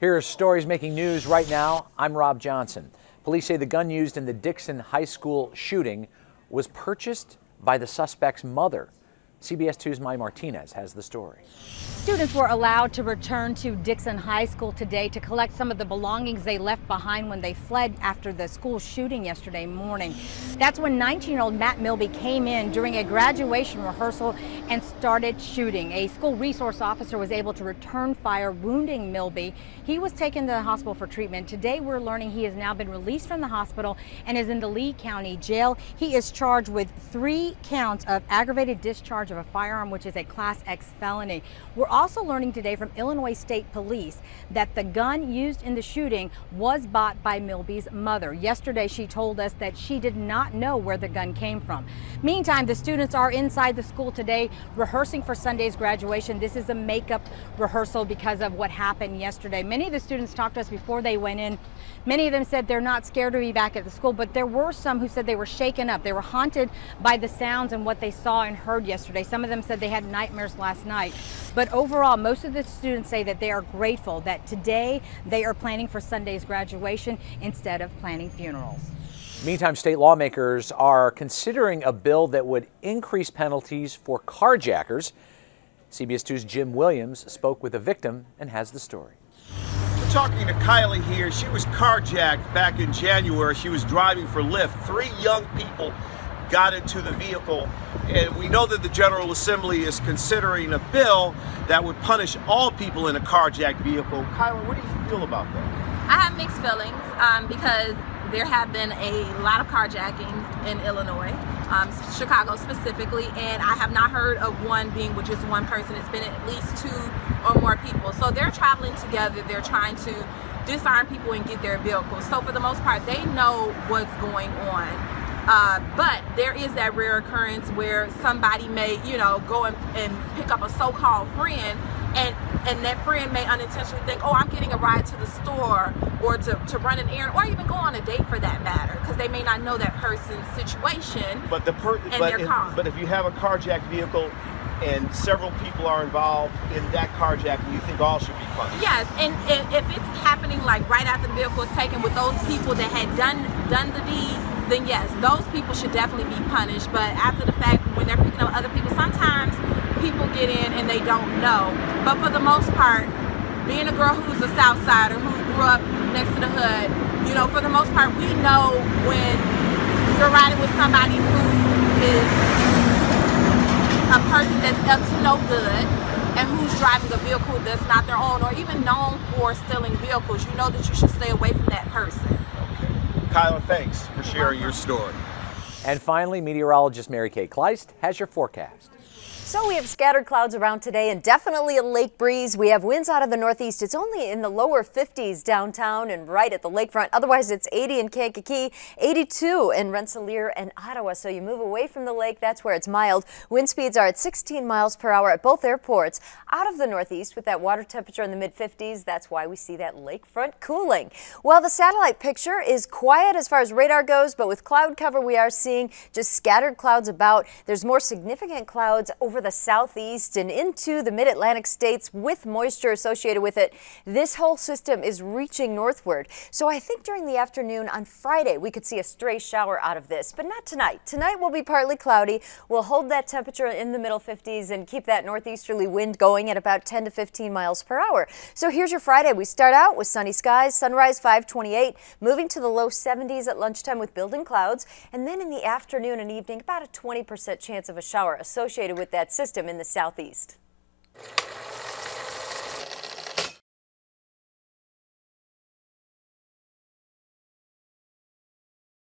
Here are stories making news right now. I'm Rob Johnson. Police say the gun used in the Dixon High School shooting was purchased by the suspect's mother. CBS 2's Mai Martinez has the story. Students were allowed to return to Dixon High School today to collect some of the belongings they left behind when they fled after the school shooting yesterday morning. That's when 19-year-old Matt Milby came in during a graduation rehearsal and started shooting. A school resource officer was able to return fire, wounding Milby. He was taken to the hospital for treatment. Today we're learning he has now been released from the hospital and is in the Lee County Jail. He is charged with 3 counts of aggravated discharge of a firearm, which is a Class X felony. We're also learning today from Illinois State Police that the gun used in the shooting was bought by Milby's mother. Yesterday, she told us that she did not know where the gun came from. Meantime, the students are inside the school today rehearsing for Sunday's graduation. This is a makeup rehearsal because of what happened yesterday. Many of the students talked to us before they went in. Many of them said they're not scared to be back at the school, but there were some who said they were shaken up. They were haunted by the sounds and what they saw and heard yesterday. Some of them said they had nightmares last night. But overall, most of the students say that they are grateful that today they are planning for Sunday's graduation instead of planning funerals. Meantime, state lawmakers are considering a bill that would increase penalties for carjackers. CBS 2's Jim Williams spoke with a victim and has the story. We're talking to Kylie here. She was carjacked back in January. She was driving for Lyft. 3 young people got into the vehicle, and we know that the General Assembly is considering a bill that would punish all people in a carjacked vehicle. Kylie, what do you feel about that? I have mixed feelings because there have been a lot of carjackings in Illinois, Chicago specifically, and I have not heard of one being with just one person. It's been at least 2 or more people. So they're traveling together, they're trying to disarm people and get their vehicles. So for the most part, they know what's going on. But there is that rare occurrence where somebody may, go and pick up a so-called friend, and that friend may unintentionally think, oh, I'm getting a ride to the store or to run an errand, or even go on a date for that matter, because they may not know that person's situation. But if you have a carjacked vehicle and several people are involved in that carjacking, you think all should be punished? Yes, and if it's happening like right after the vehicle is taken with those people that had done the deed, then yes, those people should definitely be punished. But after the fact, when they're picking up other people, sometimes people get in and they don't know. But for the most part, being a girl who's a South Sider, who grew up next to the hood, for the most part, we know when you're riding with somebody who is a person that's up to no good and who's driving a vehicle that's not their own, or even known for stealing vehicles, you know that you should stay away from that person. Kyla, thanks for sharing your story. And finally, meteorologist Kay Kleist has your forecast. So we have scattered clouds around today and definitely a lake breeze. We have winds out of the northeast. It's only in the lower 50s downtown and right at the lakefront. Otherwise, it's 80 in Kankakee, 82 in Rensselaer and Ottawa. So you move away from the lake, that's where it's mild. Wind speeds are at 16 miles per hour at both airports. Out of the northeast with that water temperature in the mid-50s, that's why we see that lakefront cooling. Well, the satellite picture is quiet as far as radar goes, but with cloud cover, we are seeing just scattered clouds about. There's more significant clouds over the southeast and into the mid-Atlantic states with moisture associated with it. This whole system is reaching northward. So I think during the afternoon on Friday, we could see a stray shower out of this, but not tonight. Tonight will be partly cloudy. We'll hold that temperature in the middle 50s and keep that northeasterly wind going at about 10 to 15 miles per hour. So here's your Friday. We start out with sunny skies, sunrise 5:28, moving to the low 70s at lunchtime with building clouds, and then in the afternoon and evening, about a 20% chance of a shower associated with that system in the southeast.